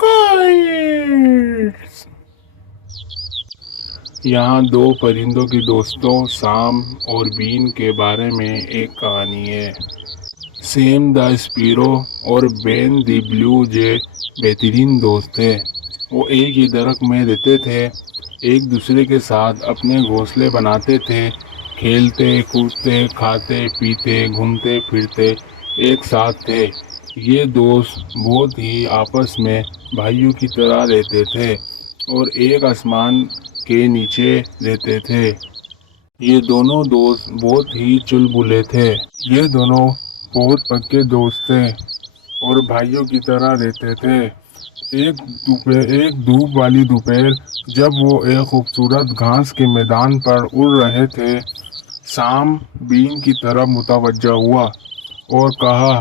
kites. यहाँ दो परिंदों की दोस्तों सैम और बीन के बारे में एक कहानी है। सैम द स्पैरो और बेन द ब्लू जे बेहतरीन दोस्त थे। वो एक ही दरख्त में रहते थे, एक दूसरे के साथ अपने घोंसले बनाते थे, खेलते कूदते खाते पीते घूमते फिरते एक साथ थे। ये दोस्त बहुत ही आपस में भाइयों की तरह रहते थे और एक आसमान के नीचे रहते थे। ये दोनों दोस्त बहुत ही चुलबुले थे। ये दोनों बहुत पक्के दोस्त थे और भाइयों की तरह रहते थे। एक धूप वाली दोपहर जब वो एक खूबसूरत घास के मैदान पर उड़ रहे थे, सैम बीन की तरफ मुतवज्जा हुआ और कहा,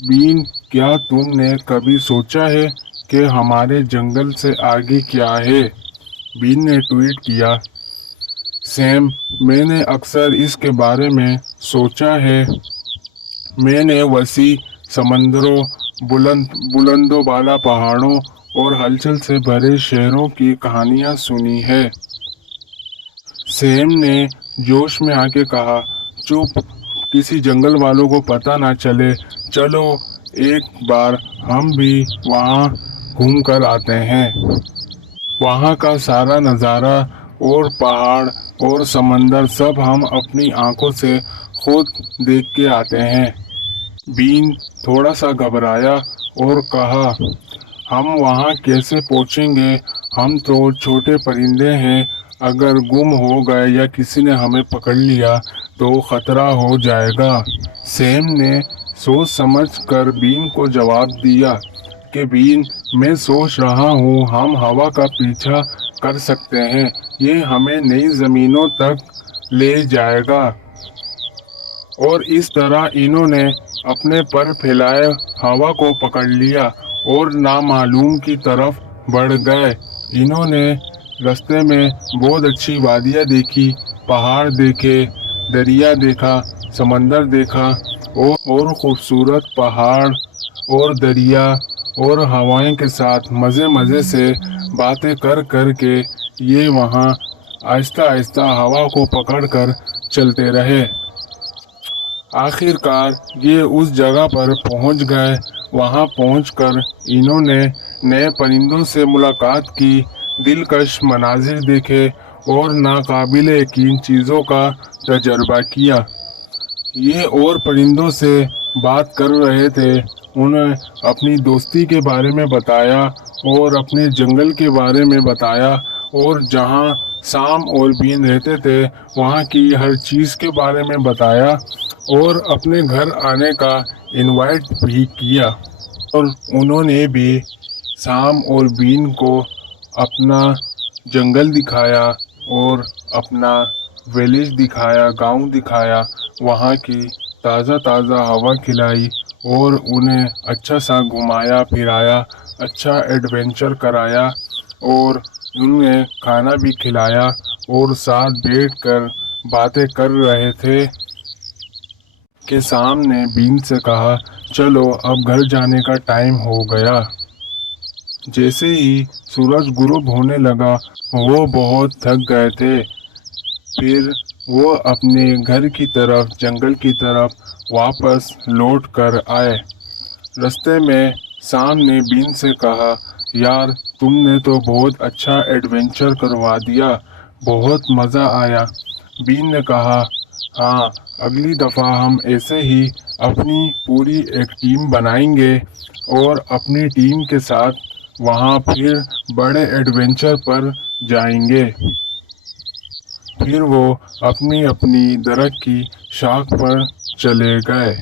बीन, क्या तुमने कभी सोचा है कि हमारे जंगल से आगे क्या है? बीन ने ट्वीट किया, सैम, मैंने अक्सर इसके बारे में सोचा है। मैंने वसी समंदरों, बुलंदों वाला पहाड़ों और हलचल से भरे शहरों की कहानियां सुनी है। सैम ने जोश में आके कहा, चुप, किसी जंगल वालों को पता ना चले। चलो एक बार हम भी वहाँ घूम कर आते हैं। वहाँ का सारा नज़ारा और पहाड़ और समंदर सब हम अपनी आंखों से खुद देख के आते हैं। बीन थोड़ा सा घबराया और कहा, हम वहाँ कैसे पहुँचेंगे? हम तो छोटे परिंदे हैं, अगर गुम हो गए या किसी ने हमें पकड़ लिया तो खतरा हो जाएगा। सैम ने सोच समझ कर बीन को जवाब दिया कि बीन, मैं सोच रहा हूँ हम हवा का पीछा कर सकते हैं, ये हमें नई ज़मीनों तक ले जाएगा। और इस तरह इन्होंने अपने पर फैलाए हवा को पकड़ लिया और नामालूम की तरफ बढ़ गए। इन्होंने रास्ते में बहुत अच्छी वादियाँ देखी, पहाड़ देखे, दरिया देखा, समंदर देखा और खूबसूरत पहाड़ और दरिया और हवाएं के साथ मज़े मज़े से बातें कर कर के ये वहाँ आहिस्ता आहिस्ता हवा को पकड़ कर चलते रहे। आखिरकार ये उस जगह पर पहुंच गए। वहां पहुंचकर इन्होंने नए परिंदों से मुलाकात की, दिलकश मनाजिर देखे और नाकाबिले यकीन चीज़ों का तजर्बा किया। ये और परिंदों से बात कर रहे थे, उन्हें अपनी दोस्ती के बारे में बताया और अपने जंगल के बारे में बताया और जहां सैम और बीन रहते थे वहां की हर चीज़ के बारे में बताया और अपने घर आने का इनवाइट भी किया। और उन्होंने भी सैम और बीन को अपना जंगल दिखाया और अपना विलेज दिखाया, गांव दिखाया, वहाँ की ताज़ा ताज़ा हवा खिलाई और उन्हें अच्छा सा घुमाया फिराया, अच्छा एडवेंचर कराया और उन्हें खाना भी खिलाया और साथ बैठकर बातें कर रहे थे कि सैम ने बीन से कहा, चलो अब घर जाने का टाइम हो गया। जैसे ही सूरज गुरूब होने लगा वो बहुत थक गए थे। फिर वो अपने घर की तरफ, जंगल की तरफ वापस लौट कर आए। रास्ते में सैम ने बीन से कहा, यार तुमने तो बहुत अच्छा एडवेंचर करवा दिया, बहुत मज़ा आया। बीन ने कहा, हाँ, अगली दफ़ा हम ऐसे ही अपनी पूरी एक टीम बनाएंगे और अपनी टीम के साथ वहाँ फिर बड़े एडवेंचर पर जाएंगे। फिर वो अपनी अपनी दरख्त की शाख पर चले गए।